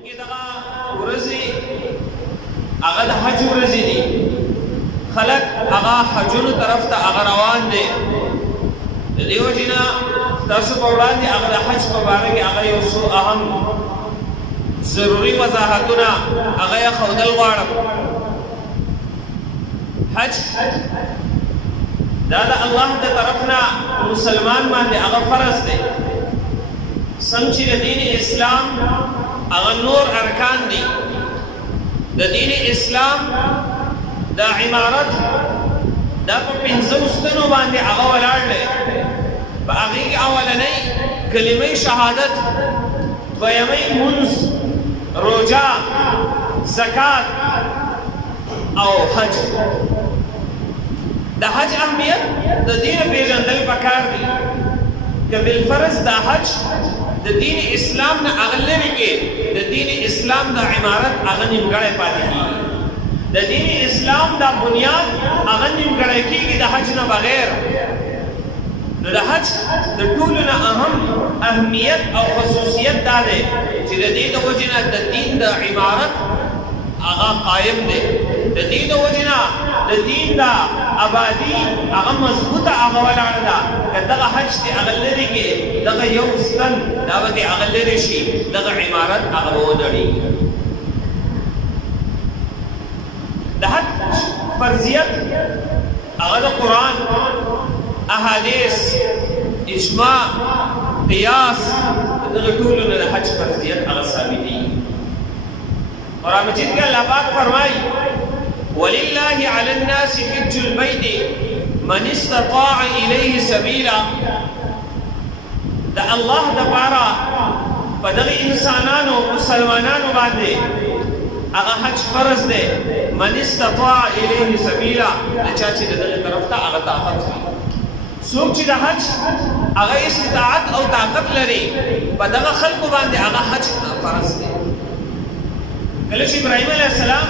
چونکه دغه ورځې هغه د حج ورځې دي، خلک هغه حجونو طرف ته هغه روان دي. د دې وجې نه تاسو په وړاندې هغه د حج په باره کې هغه یو څو اهم ضروري وضاحتونه هغه یې ښودل غواړم. حج دا د الله د طرف نه مسلمان باندې هغه فرض دی. څنګه چې د دین اسلام هغه نور ارکان دي، د دین اسلام دا عمارت دا په پنځو ستنو باندې هغه ولاړ دی. په هغې کې اولنۍ کلمه شهادت، دویمۍ مونځ، روژه، زکات او حج. د حج اهمیت د دین پیژندل پکار دي که بالفرض دا حج د دین اسلام نه هغه لرې کې د دین اسلام د عمارت هغه نیمګړی پاتې کېږي. د دین اسلام دا بنیاد هغه نیمګړی کېږي د حج نه بغیر. نو د حج د ټولو نه اهم اهمیت او خصوصیت دا دی چې د دې د وجې نه د دین د عمارت هغه قائم دی. د دې د وجې نه د دین دا آبادي هغه مضبوطه هغه ولاړه ده. که دغه حج دی هغه لرې کې دغه یو ستن دا به دې هغه لرې شي، دغه عمارت هغه به ونړېږي. د حج فرضیت هغه د قرآن، احادیث، اجماع، قیاس دغه ټولو نه د حج فرضیت هغه ثابتېږي. قرآن مجید کې الله پاک فرمایي ولله علی الناس حج البیت من استطاع الیه سبیلا. د الله دپاره په دغه انسانانو مسلمانانو باندې هغه حج فرض دی. من استطاع الیه سبیلا، د چا چې د دغه طرف ته هغه طاقت وي. څوک چې د حج هغه استطاعت او طاقت لري په دغه خلکو باندې هغه حج فرض دی. کله چې ابراهیم علیه السلام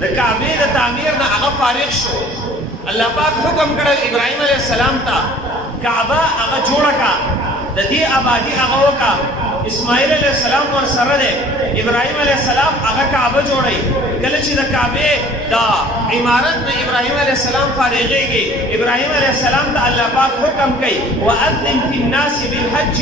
د کعبې د تعمیر نه هغه فارغ شو، الله پاک حکم کړی ابراهیم علیه السلام ته کعبه هغه جوړه کړه، د دې آبادي هغه وکړه. اسماعیل علیه السلام ورسره دی، ابراهیم علیه السلام هغه کعبه جوړوي. کله چې د کعبې د عمارت نه ابراهیم علیه السلام فارغېږي، ابراهیم علیه السلام ته الله پاک حکم کوي وأذن فی الناس بالحج،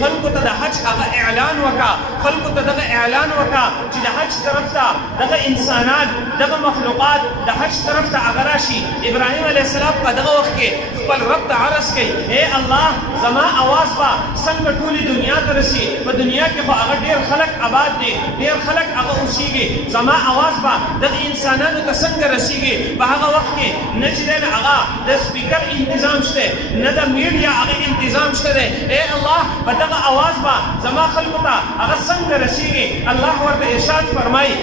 خلکو ته د حج هغه اعلان وکړه، خلکو ته دغه اعلان وکړه چې د حج طرف ته دغه انسانان دغه مخلوقات د حج طرف ته هغه راشي. ابراهیم علیه السلام په دغه وخت کې خپل رب ته عرض کوي اے الله زما اواز به څنګه ټولې دنیا ته رسي؟ په دنیا کې خو هغه ډېر خلک آباد دي، ډېر خلک هغه اوسېږي، زما اواز به دغه انسانانو ته څنګه رسېږي؟ په هغه وخت کې نه چې دی هغه د سپیکر انتظام شته، نه د میډیا هغه انتظام شته دی. اے الله په دغه اواز به زما خلکو ته هغه څنګه رسېږي؟ الله ورته ارشاد فرمایي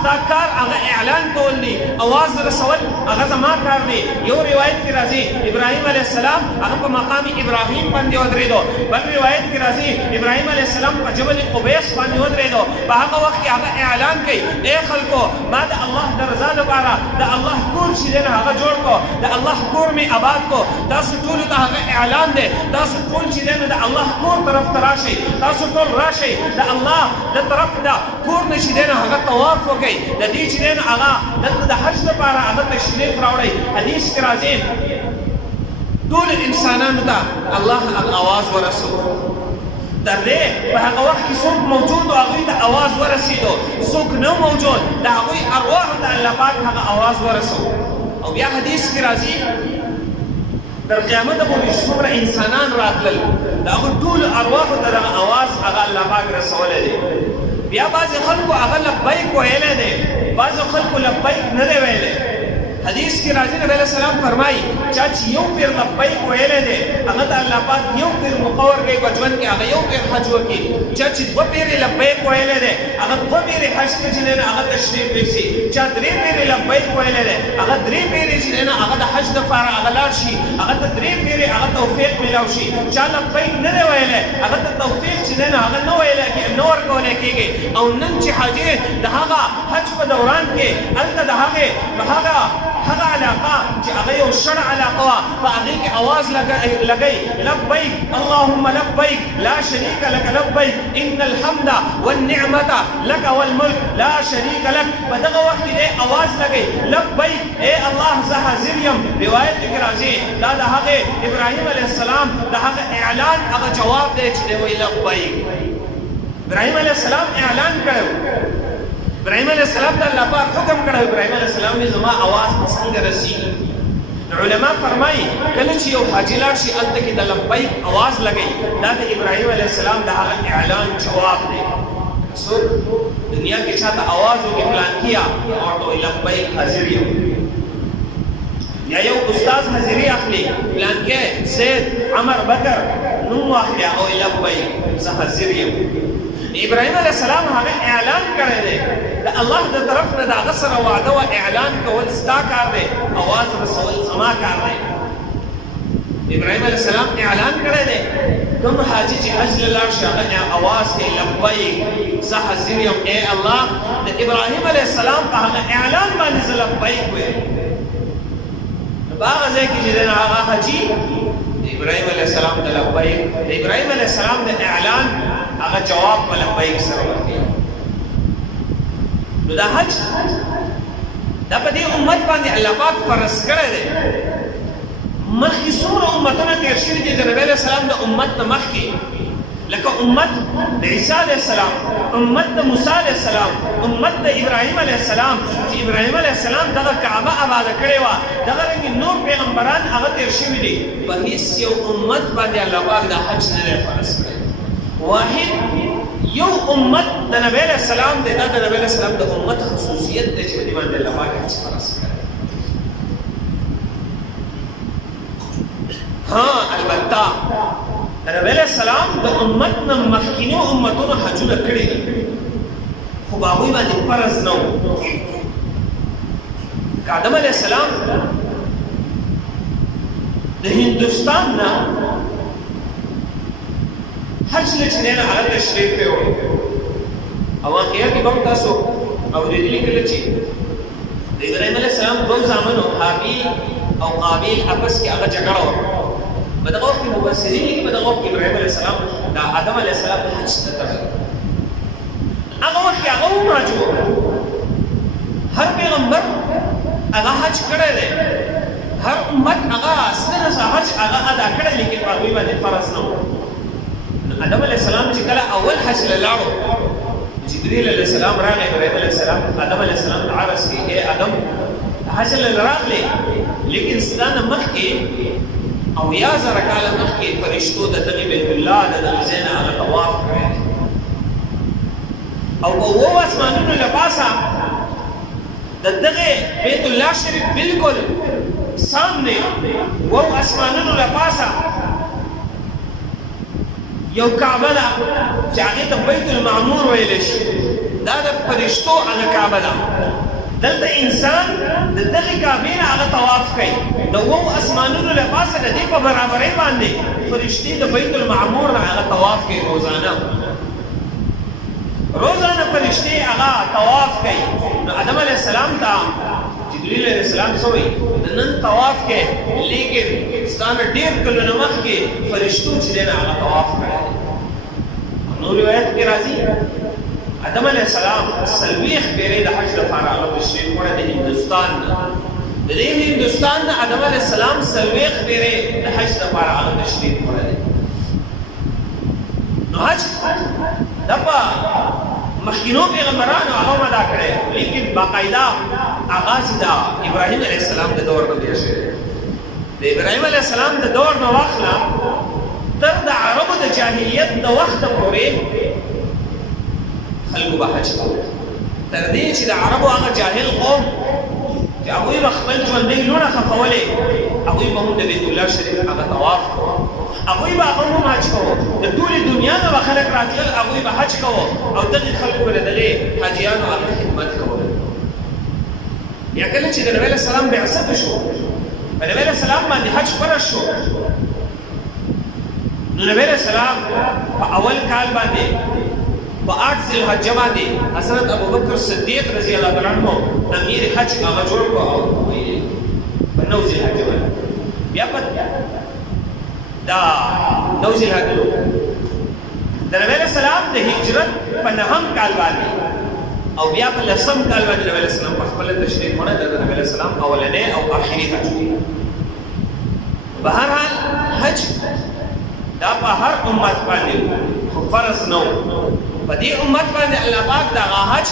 ستا کار هغه اعلان کول دی، اواز رسول هغه زما کار دی. یو روایت کې راځي ابراهیم علیه السلام هغه په مقام ابراهیم باندې ودرېدو، بل روایت کې راځي ابراهیم علیه السلام په جبل قبیس باندې ودرېدو. په هغه وخت کې هغه اعلان کوي اے خلکو ما د الله د رضا لپاره د الله کور چې دی هغه جوړ کو، د الله کور مې آباد کو. تاسو ټولو ته هغه اعلان دی، تاسو ټول چې دی د الله کور طرف ته راشئ، تاسو ټول راشئ د الله د طرف د کور نه چې دی هغه طواف وکړئ. د دې چې دی هغه دلته د حج لپاره هغه تشریف راوړئ. حدیث کې راځي ټول انسانانو ته الله اواز ورسو. تر دې په هغه وخت کې څوک موجود و هغوی ته اواز ورسېدو، څوک نه موجود د هغوی ارواحو ته الله پاک هغه اواز ورسو. او بیا حدیث کې راځي تر قیامته پورې څومره انسانان راتلل د هغو ټولو ارواحو ته دغه اواز هغه الله پاک رسولی دی. بیا بعضې خلکو هغه لبیک ویلی دی، بعضو خلکو لبیک نه دی ویلی. حدیث کې راځي نبی علیه السلام فرمایي چا چې یو پیر لبیک ویلی دی هغه ته الله پاک یو پیر مقرر کوي په ژوند کې هغه یو پیر حج وکړي. چا چې دوه پیرې لبیک ویلی دی هغه دوه پیرې حج ته چې دی هغه تشریف یوسي. چا درې پیرې لبیک ویلی دی هغه درې پیرې چې دی هغه د حج دپاره هغه لاړ شي، هغه ته درې پیرې هغه توفیق میلاو شي. چا لبیک نه دی ویلی هغه ته توفیق چې دی هغه نه نه ورکولی کېږي او نن چې حاجی د هغه حج په دوران کې هلته د هغې هغه علاقه چې هغه یو شرع علاقه وه په هغې کې اواز لګئ لبیک اللهم لبیک لا شریک لک لبیک ان الحمد والنعمة لك والملک لا شریک لک په دغه وخت کې دی اواز لګئ لبیک ای الله زه حاضر یم روایت کې راځي دا د هغې ابراهیم علیه السلام د هغه اعلان هغه جواب دی چې دی وایي لبیک ابراهیم علیه السلام اعلان کړی ابراهیم علیه السلام ته الله پاک حکم کړی ابراهیم علیه السلام وایي زما اواز به څنګه رسېږي علماء فرمایي کله چې یو حاجي لاړ شي هلته کې د لبیک اواز لګوي دا د ابراهیم علیه السلام د هغه اعلان جواب دی څوک دنیا کې چاته اواز وکړي پلان کیا ورته وایي لبیک حاضر یم یا یو استاد حاضري اخلي پلان کې سید عمر بکر نوم واخلي او لبیک زه حاضر یم ابراهیم علیه السلام هغه اعلان کړی دی د الله د طرف نه د هغه سره وعده وه اعلان کول ستا کار دی اواز رسول زما کار دی ابراهیم علیه السلام اعلان کړی دی کوم حاجي چې حج له لاړ شي هغه اواز کوي لبیک زه حاضر یم ای الله د ابراهیم علیه السلام په هغه اعلان باندې زه لبیک ویم نو په هغه ځای کې چې دی هغه حاجي د ابراهیم علیه السلام د لبیک د ابراهیم علیه السلام د اعلان هغه جواب په لبیک سره ورکوي نو دا حج دا په دې امت باندې الله پاک فرض کړی دی مخکې څومره امتونه تېر شوي دي د نبي علیه السلام د امت نه مخکې لکه امت د عیسی علیه السلام امت د موسی علیه السلام امت د ابراهیم علیه السلام چې ابراهیم علیه السلام دغه کعبه آباده کړې وه دغه رنګې نور پیغمبران هغه تېر شوي دي په هېڅ یو امت باندې الله پاک دا حج نه دی فرض کړی واحد یو امت د نبی علیه السلام دی دا د نبی علیه السلام د امت خصوصیت دی چې په دې باندې الله پاک حج فرض کړی ها البته د نبی علیه السلام د امت نه مخکینو امتونو حجونه کړي دي خو په هغوی باندې فرض نه و که آدم علیه السلام د هندوستان نه حج له چې دی نه هغه تشریف یې وړو او واقعه کې به هم تاسو اورېدلي کله چې د ابراهیم علیه السلام دوه زامنو حابیل او قابیل اپس کې هغه جګړه وکړه په دغه وخت کې مفسرین لیکي په دغه وخت کې ابراهیم علیه السلام د آدم علیه السلام حج ته تلل هغه وخت کې هغه هم حج وکړه هر پیغمبر هغه حج کړی دی هر امت هغه څه نه څه حج هغه ادا کړی لیکن په هغوی باندې فرض نه و آدم علیه السلام چې کله اول حج له لاړو جبریل علیه السلام راغی ابراهیم علیه السلام آدم علیه السلام ته عرض کړي ای آدم حج له راغلی لیکن ستا نه مخکې او یا زره کاله مخکې فرشتو د دغې بیت الله د دغې ځای نه هغه طواف کړی او په اوو اسمانونو له پاسه د دغې بیت الله شریف بالکل سامنے اوو اسمانونو له پاسه یو کعبه ده چې هغې ته بیت المعمور ویلی شي دا د فرشتو هغه کعبه ده دلته انسان د دغې کعبې نه هغه طواف کوي د اوو اسمانونو له پاسه د دې په برابرۍ باندې فرشتې د بیت المعمور نه هغه طواف کوي روزانه فرشتې هغه طواف کوي نو آدم علیه السلام ته جبریل علیه السلام څه وایي د نن طواف کې لیکن ستا نه ډېر کلونه مخکې فرشتو چې دی نه هغه طواف کړی نور روایت کې راځي آدم علیه السلام څلوېښت پېرې د حج لپاره هغه تشریف وړی د هندوستان نه د دې هندوستان نه آدم علیه السلام څلوېښت پېرې د حج لپاره هغه تشریف وړی دی نو حج دا په مخکینو پیغمبرانو هغه هم ادا کړی لیکن باقاعده آغاز د ابراهیم علیه السلام د دور نه بیا شوی د ابراهیم علیه السلام د دور نه واخله تر د عربو د جاهلیت د وخته پورې خلکو به حج کوه تر دې چې د عربو هغه جاهل قوم چې هغوی به خپل ژوندۍ لوڼه ښخولې هغوی به هم د بیت الله شریف هغه طواف کوه هغوی به هغه هم حج کوه د ټولې دنیا نه به خلک راتلل هغوی به حج کوه او دغې خلکو به د دغې حاجیانو هغه خدمت کوله یا کله چې د نبی علیه السلام بعثت شو په نبی علیه السلام باندې حج فرض شو نو نبی علیه السلام په اول کال باندې په 8 ذی الحجه باندې حضرت ابوبکر صدیق رضی الله تعالی عنہ امیر حج هغه جوړ کړ او په 9 ذی الحجه باندې بیا په دا 9 ذی الحجه د نبی اسلام د هجرت په 9 کال باندې او بیا په 10 کال باندې نبی اسلام په خپل تشریف ونه د نبی اسلام اولنې او اخري حج دی. بهرحال حج دا په هر امت باندې خو فرض نه و، په دې امت باندې الله پاک دا حج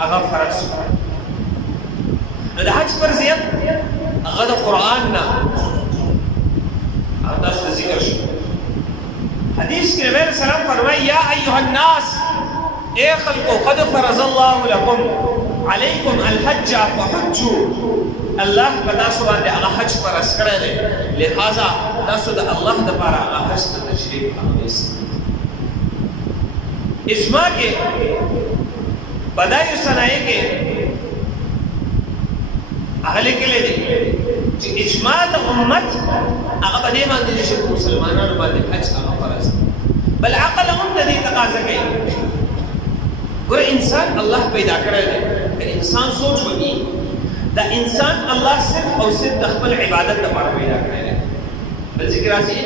هغه فرض کړ. نو د حج فرضیت هغه د قرآن نه هغه تاسو ذکر شو. حدیث کې نبی اسلام فرمایي یا ایها الناس اے خلقو قد فرض الله لكم عليكم الحج فحجوا، الله په تاسو باندې هغه حج فرض کړی دی، لہذا تاسو د الله دپاره هغه حج ته تشریف راوړئ. اجماع کې بدایع صنایع کې هغه لیکلی دی چې اجماع د امت هغه په دې باندې دی چې مسلمانانو باندې حج هغه فرض دی، بل عقل هم د دې تقاضا کوي. ګوره انسان الله پیدا کړی دی، که انسان سوچ وکړي دا انسان الله صرف او صرف د خپل عبادت لپاره پیدا کړی دی. بل ذکر راځي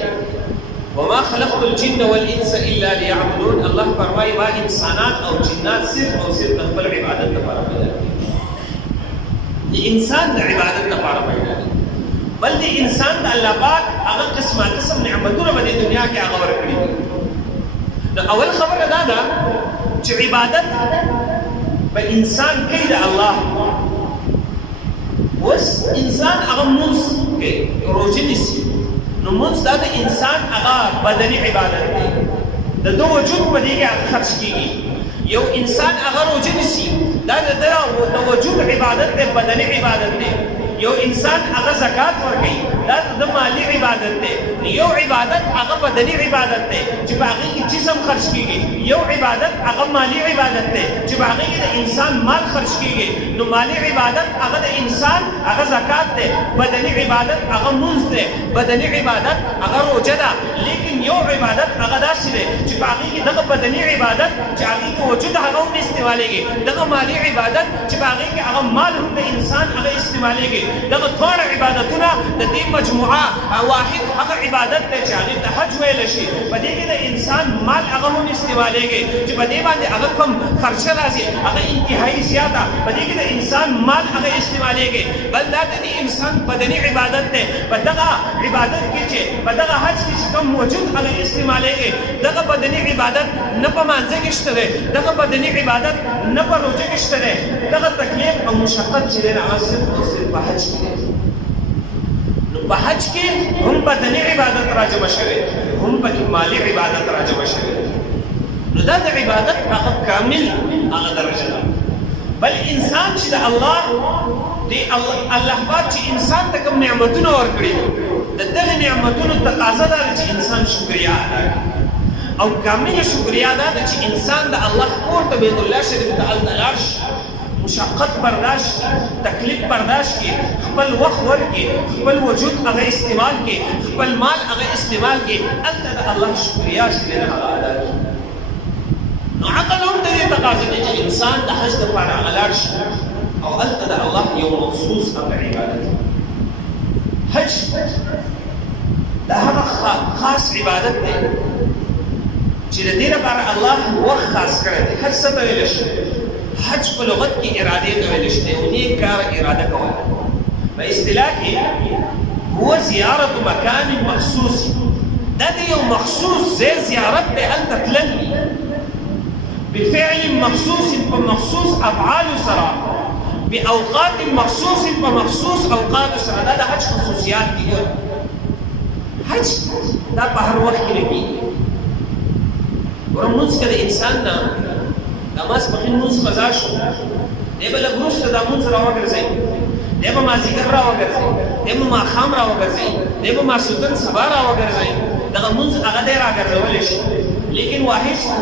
وما خلقت الجن والانس الا ليعبدون، الله فرمایي ما انسانات او جنات صرف او صرف د خپل عبادت لپاره پیدا کړي. د انسان د عبادت لپاره پیدا کړي، بل د انسان د الله پاک هغه قسمه قسم نعمتونه په دې دنیا کې هغه ورکړي دي. نو اول خبره دا ده چې عبادت په انسان کوي د الله. اوس انسان هغه مونځ کوي، روژه نیسي، نو مونځ دا د انسان هغه بدني عبادت دی، د ده وجود په دې کې خرج کېږي. یو انسان هغه روژه نیسي دا د ده د وجود عبادت دی، بدني عبادت دی. یو انسان هغه زکات ورکوي دا د مالی عبادت دی. یو عبادت هغه بدني عبادت دی چې په هغې کې جسم خرج کېږي، یو عبادت هغه مالی عبادت دی چې په هغې کې د انسان مال خرج کېږي. نو مالی عبادت هغه د انسان هغه زکات دی، بدني عبادت هغه مونځ دی، بدني عبادت هغه روژه ده. لیکن یو عبادت هغه داسې دی چې په هغې کې دغه بدني عبادت چې هغې کې وجود هغه هم استعمالېږي، دغه مالی عبادت چې په هغې کې هغه مال هم د انسان هغه استعمالېږي. دغه ټول عبادتونه د دې مجموعه واحد هغه عبادت دی چې هغې ته حج ویلی شي. په دې کې د انسان مال هغه هم استعمالېږي چې په دې باندې هغه کوم خرچه راځي هغه انتهایي زیاته، په دې کې د انسان مال هغه استعمالېږي. بل دا د دې انسان بدني عبادت دی، په دغه عبادت کې چې په دغه حج کې چې کوم وجود هغه استعمالېږي، دغه بدني عبادت نه په مانځه کې شته دی، دغه بدني عبادت نه په روژه کې شته دی. دغه تکلیف او مشقت چې دی هغه صرف او صرف په حج کې دی. نو په حج کې هم بدني عبادت راجمع شوی، هم پکې مالی عبادت راجمع شوی. نو دا د عبادت هغه کامل هغه درجه ده. بل انسان چې د الله پاک چې انسان ته کوم نعمتونه ورکړي د دغه نعمتونو تقاضا ده چې انسان شکریا ادا کړي. او کامله شکریا ده چې انسان د الله کور ته بیت الله شریف ته هلته لاړ شي، مشقت برداشت کی، تکلیف برداشت کی، خپل وخت ورکړي، خپل وجود هغه استعمال کړي، خپل مال هغه استعمال کړي، هلته د الله شکریا چې دی هغه ادا کړي. نو عقل هم د دې تقاضا دی چې انسان د حج دپاره هغه لاړ شي او هلته د الله یو مخصوص هغه عبادت. حج دا هغه خاص عبادت دی چې د دې لپاره الله وخت خاص کړی دی. حج څه ته ویلی شي؟ حج په لغت کې ارادې ته ویلی شي، یو نیک کار اراده کول. په اصطلاح کې هو زیارت مکان مخصوص، دا د یو مخصوص ځای زیارت دی، هلته تلل بفعل مخصوص په مخصوص افعالو سره، باوقات مخصوص په مخصوص اوقاتو سره. دا د حج خصوصیات دي. حج دا په هر وخت کې نه کېږي. ګوره مونځ که د انسان نه د ماسپښین مونځ قضا شو، دی به لږ وروسته دا مونځ را وګرځوي، دی به مازدیګر را وګرځوي، دی به ماښام را وګرځوي، دی به ماسخوتن سبا را وګرځوي. دغه مونځ هغه دی را ګرځولی شي. لیکن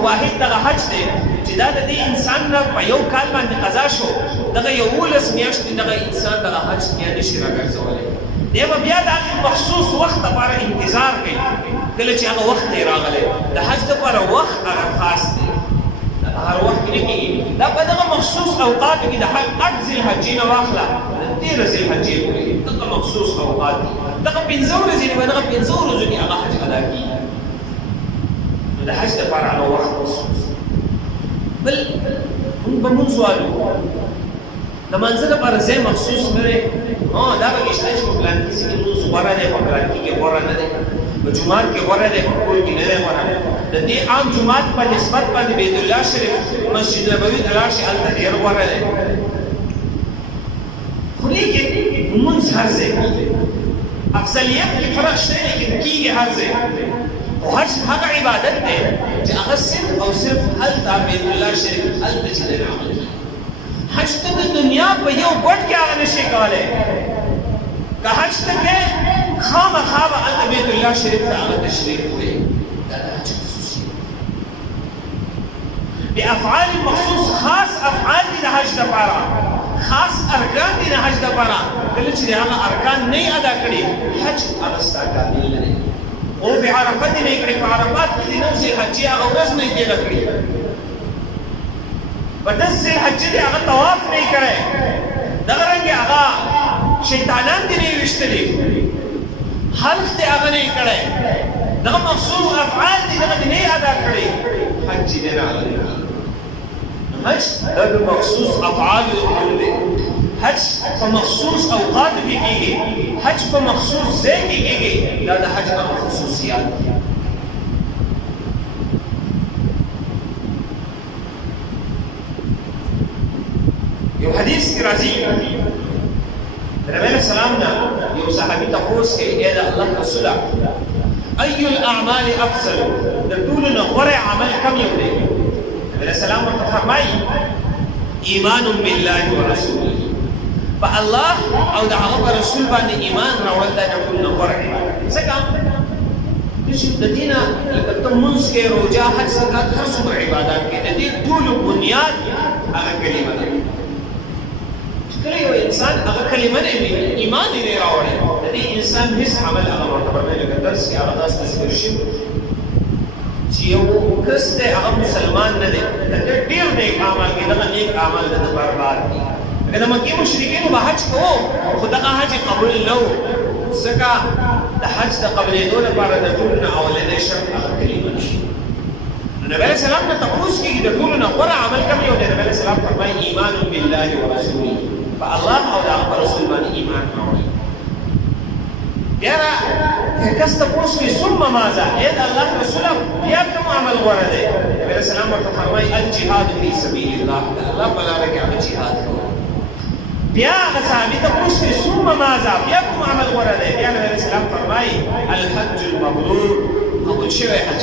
واحد دغه حج دی چې دا د دې انسان نه په یو کال باندې قضا شو، دغه 11 میاشتې دغه انسان دغه حج بیا نشي را ګرځولی. دی به بیا د هغې مخصوص وخت لپاره انتظار کوي، کله چې هغه وخت دی راغلی. د حج دپاره وخت هغه خاص دی، د هر ډېر ذوالحجې پورې دغه مخصوص اوقات دي دغه پنځه ورځې به دغه پنځه ورځو کې هغه حج ادا کېږي نو د حج دپاره هغه وخت مخصوص بل موږ به مونځ وایو د مانځه دپاره ځای مخصوص نه دی دا به شته چې په پلان کې سي کې مونځ غوره دی په پلان کې غوره نه دی په جومات کې غوره دی په کور کې نه دی غوره د دې عام جومات په نسبت باندې بیت الله شریف مسجد نبوي ته لاړ شي هلته ډېر غوره دی خو لیکن مونځ هر ځای کېږي افضلیت کې فرق شته لیکن کېږي هر ځای خو حج هغه عبادت دی چې هغه صرف او صرف هلته بیت الله شریف هلته چې دی عمل کېږي حج ته د دنیا په یو ګوټ کې هغه نشي کولی که حج ته کې خامخا به هلته بیت الله شریف ته هغه تشریف وي دا د حج خصوصیت بافعال مخصوص خاص افعال دي د حج دپاره خاص ارکان دي د حج دپاره کله چې هغه ارکان نه ادا کړي حج هغه ستا کامل نه دی او په عرفه دې نه کړي په عرفات کې دې نو ذوالحجې هغه ورځ نه تېره کړي په دس ذوالحجې دې هغه طواف نه کړی دغه رنګې هغه شیطانان دې نه ویشتلي حلق دې هغه نه کړی دغه مخصوص افعال دې دغه دې نه ادا کړي حج دې نه ادا کړي حج دغه مخصوص افعال دې حج په مخصوص اوقات کې کېږي حج په مخصوص ځای کې کېږي دا د حج هغه خصوصیات دي یو حدیث کې راځي نبی علیہ السلام نه یو صحابي تپوس کوي اے د الله رسوله ای الاعمال افضل د ټولو نه غوره عمل کوم یو دی نبی علیہ السلام ورته فرمایي ایمان بالله ورسوله په الله او د هغه رسول باندې ایمان راوړل دا د ټولو نه غوره ځکه چې د دې نه لکه ته مونځ کې روژه حج زکات هر څومره عبادات کې د دې ټولو بنیاد هغه کلمه ده کله یو انسان هغه کلمه نه وي ایمان یې نه راوړي د دې انسان هیڅ عمل هغه معتبر نه لکه درس کې هغه داسې ذکر شي چې یو کس دی هغه مسلمان نه دی ډېر نیک عمل کوي دغه نیک عمل د برباد دي لکه د مکې مشرکینو به حج کوو خو دغه حج قبول نه و ځکه د حج د قبلېدو لپاره د ټولو نه اولنی شرط هغه کلمه ده نبی علیہ السلام نه تپوس کېږي د ټولو نه غوره عمل کوم یو دی نبی علیہ السلام فرمایي ایمان بالله ورسوله په الله او د هغه رسول باندې ایمان راوړي بیا که کس تپوس کوي ثم ماذا ای د الله رسوله بیا کوم عمل غوره دی نبی علیہ السلام ورته فرمایي الجهاد فی سبیل الله د الله په لاره کې هغه جهاد کوو بیا هغه صحابي تپوس کوي ثم ماذا بیا کوم عمل غوره دی بیا نبی علیہ السلام فرمایي الحج المبرور قبول شوی حج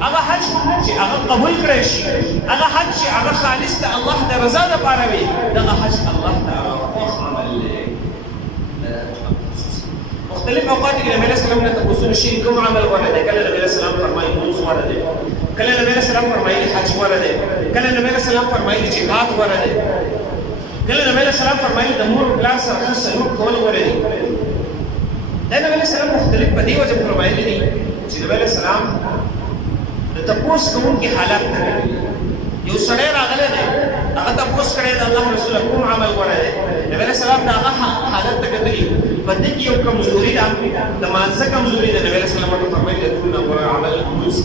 هغه حج چې هغه قبول کړی شي هغه حج چې هغه خالص د الله د رضا دپاره وي دغه حج الله ته هغه خوښ عمل دی مختلف اوقات کې نبی علیہ السلام نه تپوسونه شي کوم عمل غوره دی کله نبی علیہ السلام فرمایي مونځ غوره دی کله نبی علیہ السلام فرمایي حج غوره دی کله نبی علیہ السلام فرمایي جهاد غوره دی کله نبی علیہ السلام فرمایي د مور پلار سره ښه سلوک کول غوره دی دا نبی علیہ السلام مختلف په دې وجه فرمایلي دي چې نبی علیہ السلام د تپوس کوونکي حالت ته یو سړی راغلی دی هغه تپوس کړی د الله رسوله کوم عمل غوره دی نبی علیہ السلام د هغه حالت ته کتلي په دې کې یو کمزوري ده د مانځه کمزوري ده نبی علیہ السلام ورته فرمایي د ټولو نه غوره عمل لمونځ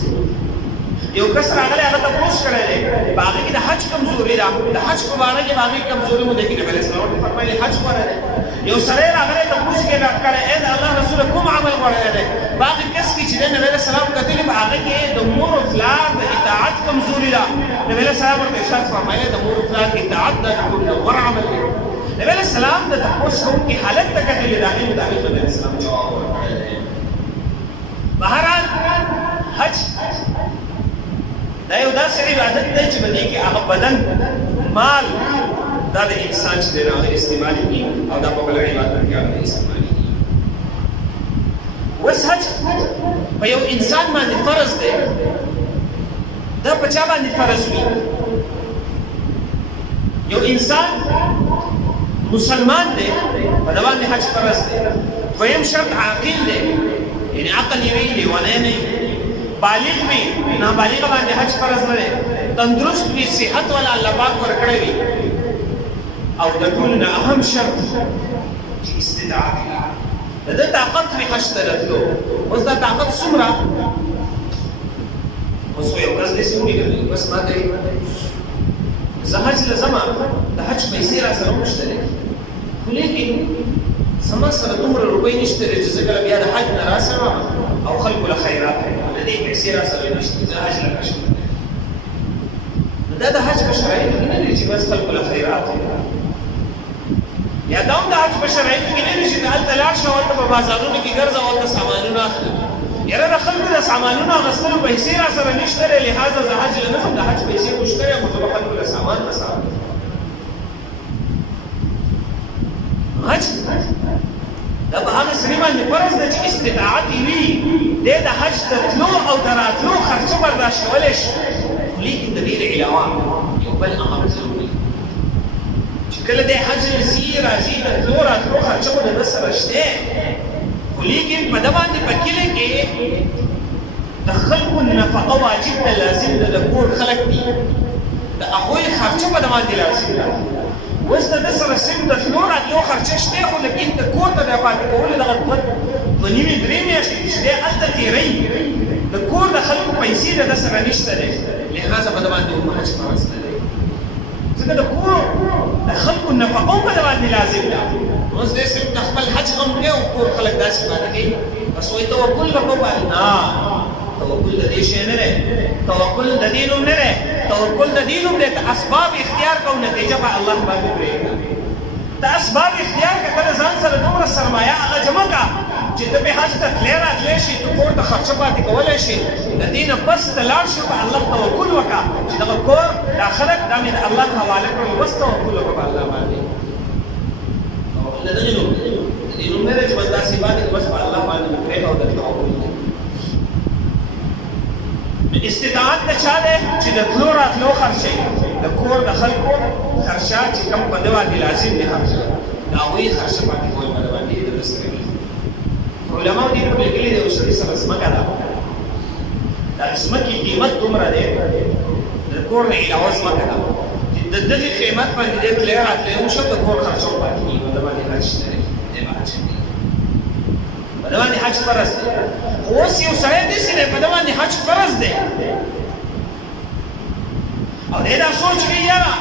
یو کس راغلی هغه تپوس کړی دی په هغې کې د حج کمزوري ده د حج په باره کې به هغې کمزوري مونده کې نبی علیہ السلام ورته فرمایي حج غوره دی یو سړی راغلی تپوس کې کړی ای د الله رسوله کوم عمل غوره دی په هغې کس کې چې دی نبی علیہ السلام کتلي په هغې کې د مور و پلار د اطاعت کمزوري ده نبی علیہ السلام ورته ارشاد فرمایلی د مور و پلار اطاعت دا د ټولو نه غوره عمل دی نبی علیہ السلام د تپوس کوونکي حالت ته کتلي د هغې مطابق نبی علیہ السلام جواب ورکړی دی بهرحال حج دا یو داسې عبادت دی چې په دې کې هغه بدن مال دا د انسان چې دی هغه استعمالي کېږي او دا په بله عبادت کې هغه استعمالي کېږي اوس حج په یو انسان باندې فرض دی دا په چا باندې فرض وي یو انسان مسلمان دی په دا باندې حج فرض دی دویم شرط عاقل دی یعنی عقل یې وي لیونی نه بالغ وي نابالغ باندې حج فرض نه دی تندرست وي صحت والا الله پاک ورکړی وي او د ټولو نه اهم شرط چې استطاعت د ده طاقت پرې حج ته راتلو. اوس دا طاقت څومره؟ اوس خو یو کس داسې ولیکل بس ما ته زه حج له ځمه د حج پیسې را سره نشته دی، خو لیکن زما سره دومره روپۍ نشته دی چې زه کله بیا د حج نه راسم او خلکو له خیرات کوم، د دې پیسې را سره نشته، زه حج له کشم. نو دا د حج په شرایطو کې نه دی چې بس خلکو له خیرات کوي، یا دا هم د حج په شرایطو کې نه دی چې هلته لاړ شه او هلته په بازارونو کې ګرځه او هلته سامانونه اخلي. یاره د خلکو د سامانونو اخیستلو پیسې را سره نشته دی، لهذا زه حج له نه ځم، د حج پیسې خو شته دی، خو زه به خلکو له سامان رسوم. حج دا په هغه سړي باندې فرض ده چې استطاعت یې وي، دی د حج د تلو او د راتلو خرچه برداشت کولی شي، لیکن د دې نه علاوه یو بل امر ضروري چې کله دی حج نه ځي راځي د تلو راتلو خرچه خو د ده سره شته، خو لیکن په ده باندې په کلي کې د خلکو نفقه واجب ده، لازم ده، د کور خلک دي د هغوی خرچه په ده باندې لازم ده. اوس د ده سره صرف د تلو راتلو خرچه شته، خو لیکن د کور ته د پاتې کولو دغه دوه نیمې درې میاشتې چې دی هلته تېروي، د کور د خلکو پیسې د ده سره نشته دی، لهذا په ده باندې هم حج فرض نه دی، ځکه د کور د خلکو نفقه هم په ده باندې لازم ده. اوس دی صرف د خپل حج غم کوي او کور خلک داسې پاتې کوي، بس وایي توکل به کوو. نه، توکل د دې شی نه دی، توکل د دې نوم نه دی، توکل د دې نوم دی ته اسباب اختیار کوو، نتیجه به الله باندې پرېږده. ته اسباب اختیار کړه، ته د ځان سره دومره سرمایه هغه جمع کړه چې ته بې حج ته تللی راتلی شي، ته کور ته خرچه پاتې کولی شي، د دې نه بس ته لاړ شي په الله توکل وکړه چې دغه کور دا خلک دا مې د الله حواله کړي، بس توکل وکړه په الله باندې. توکل د دغې نوم دی، د دې نوم نه دی چې بس داسې باندې بس په الله باندې مې پرېږده او د توکل دی. استطاعت د چا دی چې د تلو راتلو خرچه د کور د خلکو خرچه چې کوم په ده باندې لازم دی خرچه د هغوی خرچه پاتې کول په ده باندې د ده سره وي. علماو دې ټول لیکلي دی یو سړي سره ځمکه ده، د ځمکې قیمت دومره دی، د کور نه علاوه ځمکه ده چې د دغې قیمت باندې دی تللی راتلی وشو، د کور خرچه هم پاتې کېږي، په ده باندې حج نه دی، دی به حج کوي، په ده باندې حج فرض دی. خو اوس یو سړی داسې دی په ده باندې حج فرض دی او دی دا سوچ کوي یاره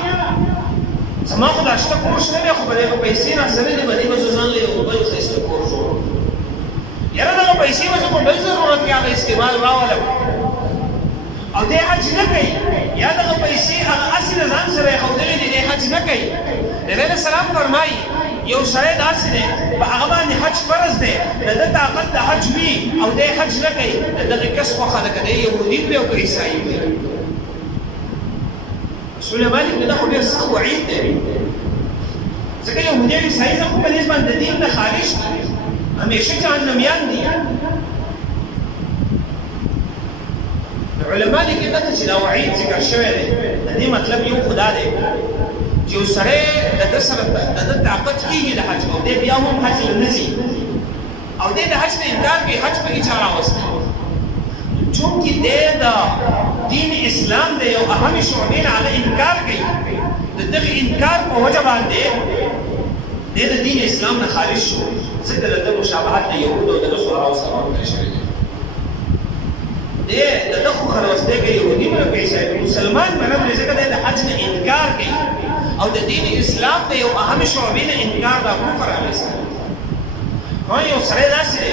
زما خو دا شته کور شته دی، خو په دې به پیسې را سره دي، په دې به زه ځان له یو بل ښایسته کور جوړ کړم، یاره دغه پیسې به زه په بل ضرورت کې هغه استعمال راولم او دی حج نه کوي، یا دغه پیسې هغه هسې د ځان سره یې ښودلې دي، دی حج نه کوي. نبی علیه السلام فرمایي یو سړی داسې دی په هغه باندې حج فرض دی، د ده طاقت د حج وي او دی حج نه کوي، د دغې کس خوښه ده که دی یهودي وي او که عیسایي وي. رسول مالک دا خو ډېر سخت وعید دی، ځکه یهودي او عیسایي خو په دې باندې د دین نه خارج دي، همیشه جهنمیان دي. علما لیکي دلته چې دا وعید ذکر شوی دی، د دې مطلب یو خو دا دی چې یو سړی د ده سره د ده طاقت کېږي د حج او دی بیا هم حج له نه ځي او دی د حج نه انکار کوي، حج پکې چا راوستی. چونکې دی د دین اسلام د یو اهمې شعبې نه هغه انکار کوي، د دغې انکار په وجه باندې دی د دین اسلام نه خارج شو، ځکه د ده مشابهت د یهودو او د نصاراو سره وکړل شوی دی. دی د ده خو خلوستی کوي، یهودي به نه کوي، مسلمان به نه کړي، ځکه دی د حج نه انکار کوي او د دین اسلام د یو اهم شعبې نه انکار دا کفر رامنځته کوي. یو سړی داسې دی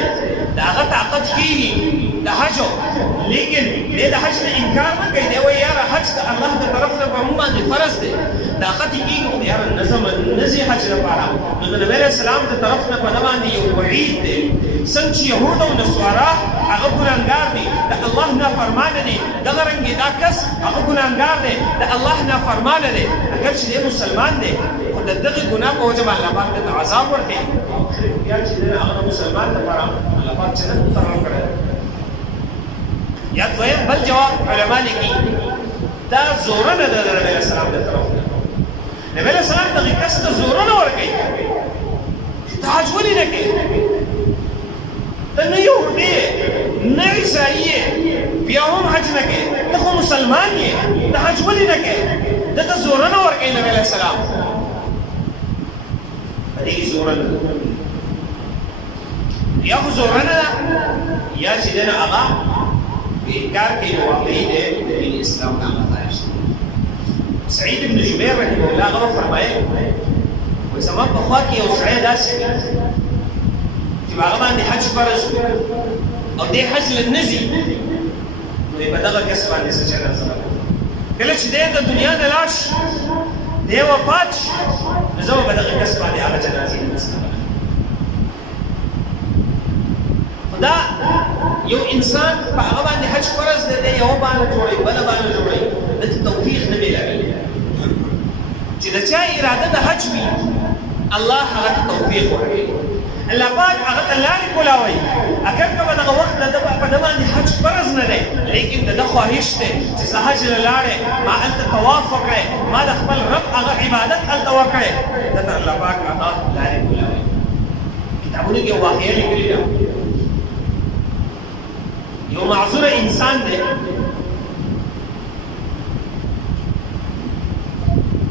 د هغه طاقت کېږي د حجو، لیکن دی د حج نه انکار نه کوي، دی وایي یاره حج د الله د طرف نه په موږ باندې فرض دی، طاقت یې کېږي خو یاره نه ځي حج لپاره، نو د نبي علیه السلام د طرف نه په ده باندې یو وعید دی. څنګه چې یهود او نصارا هغه ګناهګار دي، د الله نافرمانه دي، دغه رنګې دا کس هغه ګناهګار دی، د الله نافرمانه دی، اگر چې دی مسلمان دی خو د دغې ګناه په وجه باندې الله پاک ته عذاب ورکوي، بیا چې دی هغه مسلمان لپاره الله پاک جنت مقرر کړی. یا دویم بل جواب علما لیکي دا زورنه ده د نبي علیه السلام د طرف نه، نبي علیه السلام دغې کس ته زورنه ورکوي چې ته حج ولې نه کوې، ته نه یهودي یې نه عیسایي یې بیا هم حج نه کوې، ته خو مسلمان یې ته حج ولې نه کوې، ده ته زورنه ورکوي نبي علیه السلام. په دې کې زورنه یا خو زورنه ده یا چې دنه هغه انکار کوي نو واقعي دی د دین اسلام نه مطالعه شي. سعید بن جبیر رحمه الله هغه فرمایي وایي زما په خوا کې یو سړی داسې چې هغه باندې حج فرض او دې حج له نه ځي نو په دغه کس باندې څه چلند سره کله چې دی د دنیا نه لاړ شي دی وفات شي نو زه به په دغه کس باندې هغه جنازې نه څه دا یو انسان په هغه باندې حج فرض دی یو باندې جوړي بل باندې جوړي د توفیق نه ملایي چې دا چا اراده د حج وي الله هغه توفیق ورکړي الله پاک هغه لارې کولاوي اگر که په دغه وخت د په باندې حج فرض نه دی لیکن د خواهش دی چې زه حج لاړې ما هلته طواف وکړې ما د خپل رب هغه عبادت هلته وکړې دته الله پاک هغه لارې کولاوي. کتابونو کې واقعه لیکلې ده یو معذور انسان دی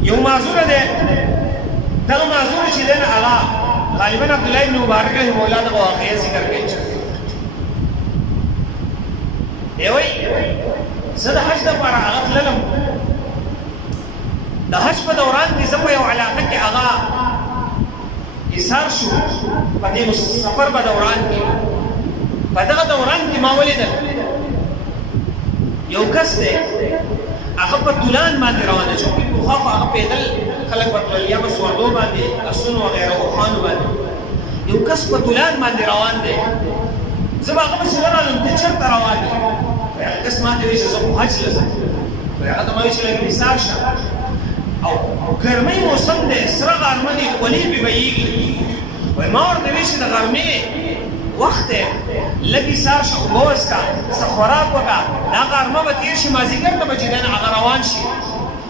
یو معذور دی دغه معذور چې دی نه هغه غالبا عبدالله ابن مبارک رحمه الله دغه واقعه ذکر کوي دی وایي زه د حج دپاره هغه تللم د حج په دوران کې زه په یو علاقه کې هغه ایثار شو په دې سفر په دوران کې په دغه دوران کې ما ولیدل یو کس دی هغه په دولان باندې روانه شو پخوا هغه پیدل خلک ورتلل یا په سوړدو باندې اسونو وغیره اوښانو باندې یو کس په دولان باندې روان دی زه به هغه پسې ورغلم ته چېرته روان یې هغه کس ما ته وایي چې زه خو حج له ځم هغه ته ما وایي چې لږ حساب شه او ګرمۍ موسم دی سره غرمه دی خولې پې بهیږي وایي ما ورته وایي چې د غرمې وخت دی لږ حساب شه اوبه وڅښه څه خوراک وکړه دا غرمه به تېر شي مازدیګر ته به چې دی هغه روان شي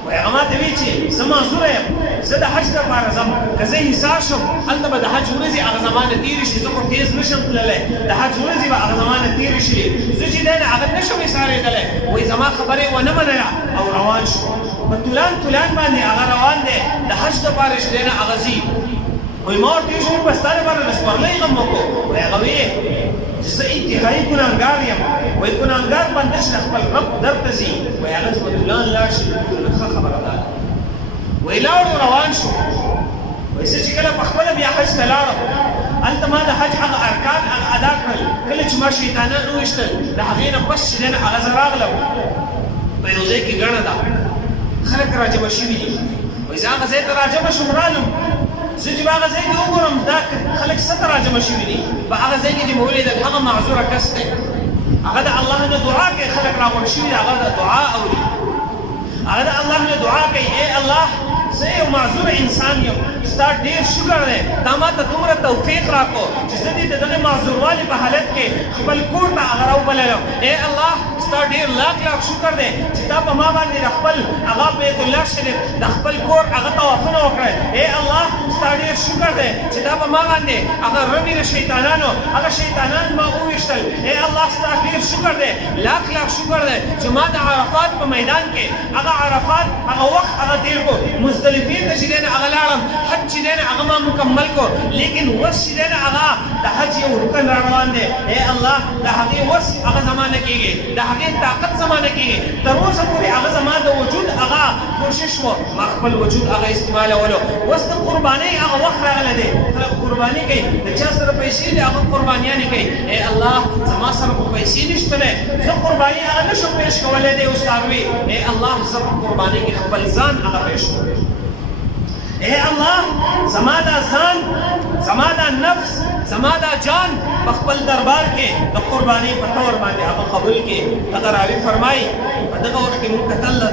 وایي هغه ما ته وایي چې زه معذوره یم زه د حج دپاره ځم که زه حساب شم هلته به د حج ورځې هغه زما نه تېرې شي زه خو تیز نه شم تللی د حج ورځې به هغه زما نه تېرې شي زه چې دی نه هغه نه شم حسارېدلی وایي زما خبرې ونه منله او روان شو په طولان باندې هغه روان دی د حج دپاره چې دی نه هغه ځي وایي ما ورته وایي چې موږ به ستا دپاره د سپرلۍ غم وکړو وایي هغه وایي چې زه انتهایي ګناهګار یم وایي ګناهګار بنده چې د خپل رب در ته ځي وایي هغه چې په طولان لاړ شي نو ښه خبره ده وایي لاړو روان شو وایي زه چې کله په خپله بیا حج ته لاړم هلته ما د حج هغه ارکان هغه ادا کړل کله چې ما شیطانان وویشتل د هغې نه پس چې دی نه هغه زه راغلم په یو ځای کې ګڼه ده خلک راجمع شوي دي وایي زه هغه ځای ته راجمع شوم رالم زه چې په هغه ځای کې وګورم دا خلک څه ته راجمع شوي دي په هغه ځای کې دې مې ولیدل هغه معذوره کس دی هغه د الله نه دعا کوي خلک راغونډ شوي دي هغه د دعا اوري هغه د الله نه دعا کوي ای الله زه یو معذور انسان یم ستا ډېر شکر دی تا ما ته دومره توفیق راکړو چې زه دې د دغې معذوروالي په حالت کې خپل کور ته هغه راوبللم ای الله ستا ډېر لاک شکر دی چې تا په ما باندې د خپل هغه بیت الله شریف د خپل کور هغه طوافونه وکړل ای الله ستا ډېر شکر دی چې تا په ما باندې هغه رمې د شیطانانو هغه شیطانان ما وویشتل ای الله ستا ډېر شکر دی لاک شکر دی چې ما د عرفات په میدان کې هغه عرفات هغه وخت هغه تېر کړو مزدلفې ته چې دی نه هغه لاړم حج چې دی نه هغه ما مکمل کړو لیکن وس چې دی نه هغه د حج یو رکن را روان دی ای الله د هغې وس هغه زما نه کېږي د هغې طاقت زما نه کېږي تر اوسه پورې هغه زما د وجود هغه کوشش و ما خپل وجود هغه استعمالولو اوس د قربانۍ هغه وخت راغلی دی خلک قرباني کوي د چا سره پیسې دي هغه قربانیانې کوي ای الله زما سره خو پیسې نشته دی زه قرباني هغه نشم پیش کولی دی اوس څاروي ای الله زه په قربانۍ کې خپل ځان هغه پیش کوم اے الله زما دا ځان زما دا نفس زما دا جان په خپل دربار کې د قربانۍ په طور باندې هغه قبول کړي هغه راوي فرمایي په دغه وخت کې موږ کتل ده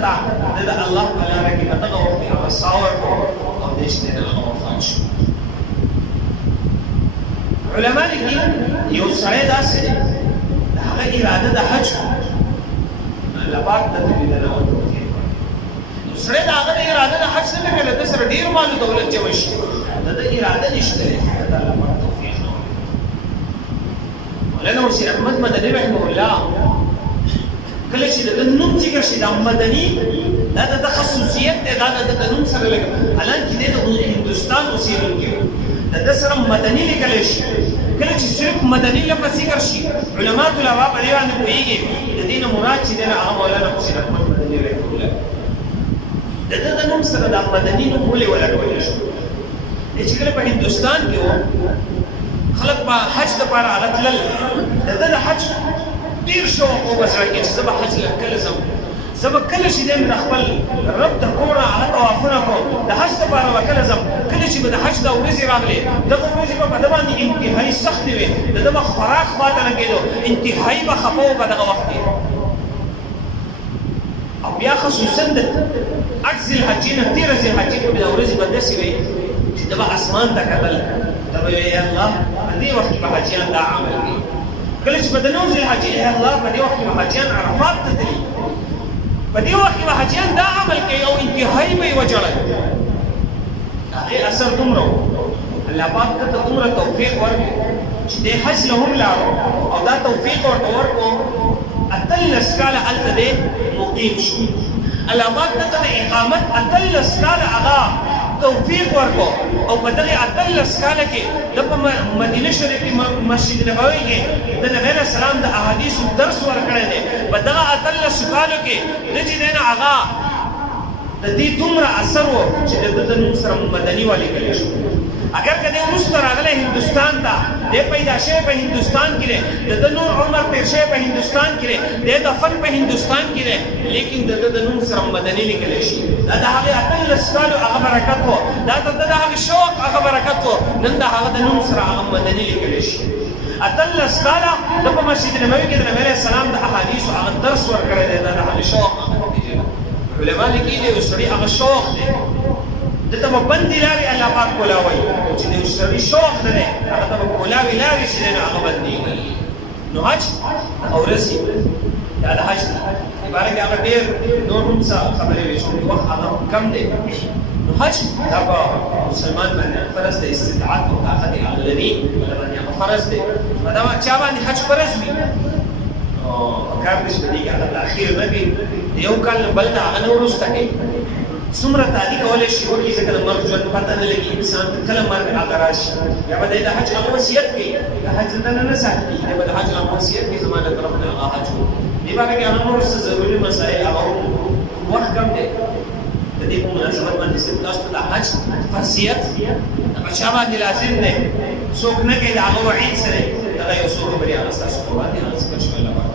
د الله په لاره کې په دغه وخت کې هغه ساور او دېش دی هغه وفات شو علما لیکي یو سړی داسې دی د هغه اراده د حج الله پاک ته دې نه سړی د هغه د اراده د حج نه کوي د سره ډېر مال دولت جمع شي د ده اراده نشته دی د الله پاک توفیق نه مولانا مرشد احمد مدني رحمه الله کله چې د ده نوم ذکر شي دا مدني دا د ده خصوصیت دی دا د ده نوم سره لګي حالانکې دی د هندوستان اوسېدونکی د سره مدني لیکل شي کله چې صرف مدني لفظ ذکر شي علما ټول هغه په دې باندې پوهیږي د دې نه مراد چې دی هغه مولانا حسین احمد مدني رحمه الله د نوم سره د مدني نوم ولې ولګول شو چې کله په هندستان کې و خلک په حج لپاره راتلل د حج ډېر شوق و بسره کې چې زه به حج کله ځم زه به کله چې دی د خپل رب د کوره هغه طوافونه کوم د حج لپاره به کله ځم کله چې به د حج دا ورځې راغلې دغه ورځې به په ده باندې انتهایي سختې وې د ده به خوراک خواته لګېدو انتهایي به خفه و په دغه وخت کې او بیا خصوصا د عکس الحجې نه تېره ذیالحجې کې به دا ورځې به داسې وې چې ده به اسمان ته کتل ده به ویل یا الله په دې وخت کې به حاجیان دا عمل کوي کله چې به د نوم ذیالحجې یا الله په دې وخت کې به حاجیان عرفات ته تلي په دې وخت کې به حاجیان دا عمل کوي او انتهایي به یې وجړل هغې اثر دومره و الله پاک ته دومره توفیق ورکړي چې دې حج له هم لاړو او دا توفیق ورته ورکړو 18 کاله هلته دی مقیم شو الله پاک ته د اقامت 18 کاله هغه توفیق ورکو او په دغه 18 کاله کې د مدینه شریف مسجد نبوي کې د نبی له سلام د احادیث درس ورکړی دی په دغه 18 کالو کې د چې دی نه هغه د دې دومره اثر و چې د ده نوم سره مدني ولیکلی شو اگر که دی وروسته راغلی هندوستان ته دی پیدا شوی په هندوستان کې دی د ده نور عمر تېر شوی په هندوستان کې دی دی دفن په هندوستان کې دی لیکن د ده د نوم سره مدني لیکلی شي دا د هغې 18 کالو هغه برکت و دا د ده د هغې شوق هغه برکت و نن د هغه د نوم سره هغه مدني لیکلی شي 18 کاله د په مسجد نبوي کې د نبي علیه السلام د احادیثو هغه درس ورکړی دی دا د هغې شوق هغه نتیجه ده علما لیکي دی یو سړي هغه شوق دی دته به بندې لارې الله پاک کولاوي چې د یو سړي شوق نه دی هغه ته به کولاوي لارې چې دی نو هغه بندېږي نو حج او ورځې دا د حج دی دې باره کې هغه ډېر نور هم څه خبرې وې چې وخت هغه کم دی نو حج دا په مسلمان باندې فرض دی استطاعت او طاقت هغه لري باندې هغه فرض دی دا چا باندې حج فرض وي کار دې شته کې هغه اخیر نه وي یو کال بل ته هغه نه وروسته کوي څومره تعدي کولی شي وکړي ځکه د مرګ ژوند پته نه لګي انسان ته کله مرګ هغه راشي یا به دی د حج هغه وصیت کوي د حج دننه نه ساتي دی به د حج هغه وصیت کوي زما له طرف نه هغه حج دې باندې کې هغه نور څه ضروري مسایل هغه وخت کم دی د دې په مناسبت باندې صرف تاسو ته د حج فرضیت هغه چا باندې لازم دی څوک نه کوي د هغه وعید سره دغه یو څو خبرې هغه ستاسو په باندې هغه څه کوي